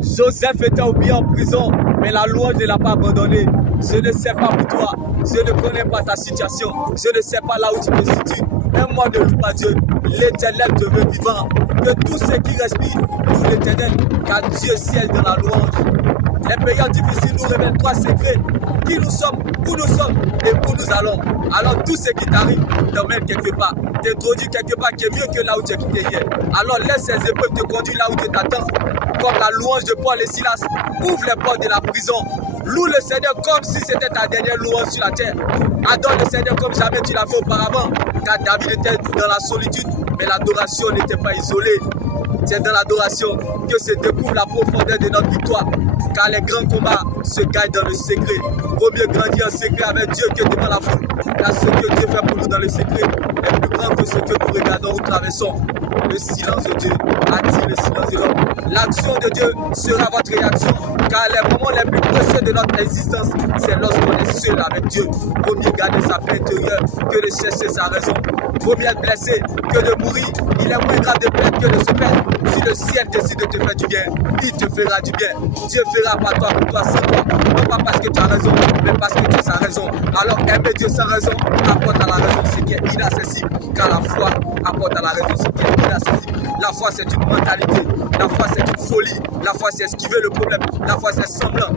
Joseph était oublié en prison, mais la louange ne l'a pas abandonné. Je ne sais pas pour toi, je ne connais pas ta situation, je ne sais pas là où tu te situes. Un mois ne loue pas Dieu, l'Éternel te veut vivant. Que tous ceux qui respirent louent l'Éternel, car Dieu ciel dans la louange. Les périodes difficiles nous révèlent trois secrets. Qui nous sommes, où nous sommes et où nous allons. Alors tout ce qui t'arrive t'emmène quelque part, t'introduit quelque part qui est mieux que là où tu es quitté hier. Alors laisse ces épreuves te conduire là où tu t'attends. Comme la louange de Paul et Silas, ouvre les portes de la prison. Loue le Seigneur comme si c'était ta dernière louange sur la terre. Adore le Seigneur comme jamais tu l'as fait auparavant. Car David était dans la solitude, mais l'adoration n'était pas isolée. C'est dans l'adoration que se découvre la profondeur de notre victoire. Car les grands combats se gagnent dans le secret. Vaut mieux grandir en secret avec Dieu que devant la foule. Car ce que Dieu fait pour nous dans le secret est plus grand que ce que nous regardons ou traversons. Le silence de Dieu attire le silence de l'homme. L'action de Dieu sera votre réaction. Car les moments les plus précieux de notre existence, c'est lorsqu'on est seul avec Dieu. Vaut mieux garder sa paix intérieure que de chercher sa raison. Vaut mieux être blessé que de mourir. Il est moins grave de perdre que de se perdre. Si le ciel décide de te faire du bien, il te fera du bien. Dieu fera pas toi pour toi sans toi. Non pas parce que tu as raison, mais parce que tu as raison. Alors aimer Dieu sans raison apporte à la raison ce qui est inaccessible. Car la foi apporte à la raison ce qui est inaccessible. La foi c'est une mentalité. La foi c'est une folie. La foi c'est esquiver le problème. La foi c'est semblant.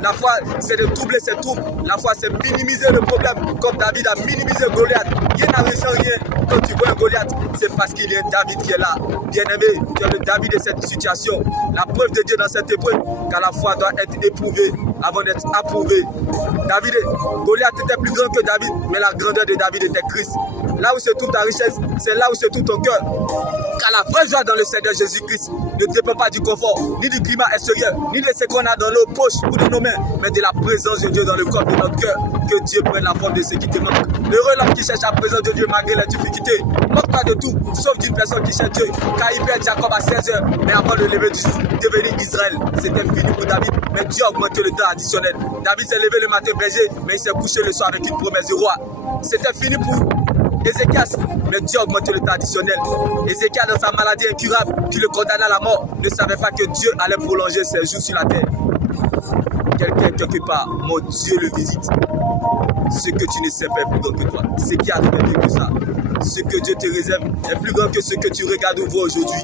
La foi c'est de doubler ses troubles. La foi c'est minimiser le problème. Comme David a minimisé Goliath. Il n'arrive sans rien. Quand tu vois un Goliath, c'est parce qu'il y a un David qui est là. Bien-aimé, tu es le David de cette situation. La preuve de Dieu dans cette épreuve, car la foi doit être éprouvée avant d'être approuvée. Goliath était plus grand que David, mais la grandeur de David était Christ. Là où se trouve ta richesse, c'est là où se trouve ton cœur. Car la vraie joie dans le Seigneur Jésus-Christ ne dépend pas du confort, ni du climat extérieur, ni de ce qu'on a dans nos poches ou dans nos mains, mais de la présence de Dieu dans le corps de notre cœur. Que Dieu prenne la forme de ce qui te manque. Heureux l'homme qui cherche la présence de Dieu malgré les difficultés. Moque-toi de tout, sauf d'une personne qui cherche Dieu. Car il perd Jacob à 16 heures, mais avant le lever du jour, devenir Israël. C'était fini pour David, mais Dieu a augmenté le temps additionnel. David s'est levé le matin berger, mais il s'est couché le soir avec une promesse du roi. C'était fini pour Ézéchias, mais Dieu a augmenté le temps additionnel. Ézéchias, dans sa maladie incurable, qui le condamnait à la mort, ne savait pas que Dieu allait prolonger ses jours sur la terre. Quelqu'un quelque part, mon Dieu le visite. Ce que tu ne sais pas est plus grand que toi. Ce qui arrive est mieux que ça. Ce que Dieu te réserve est plus grand que ce que tu regardes ou vois aujourd'hui.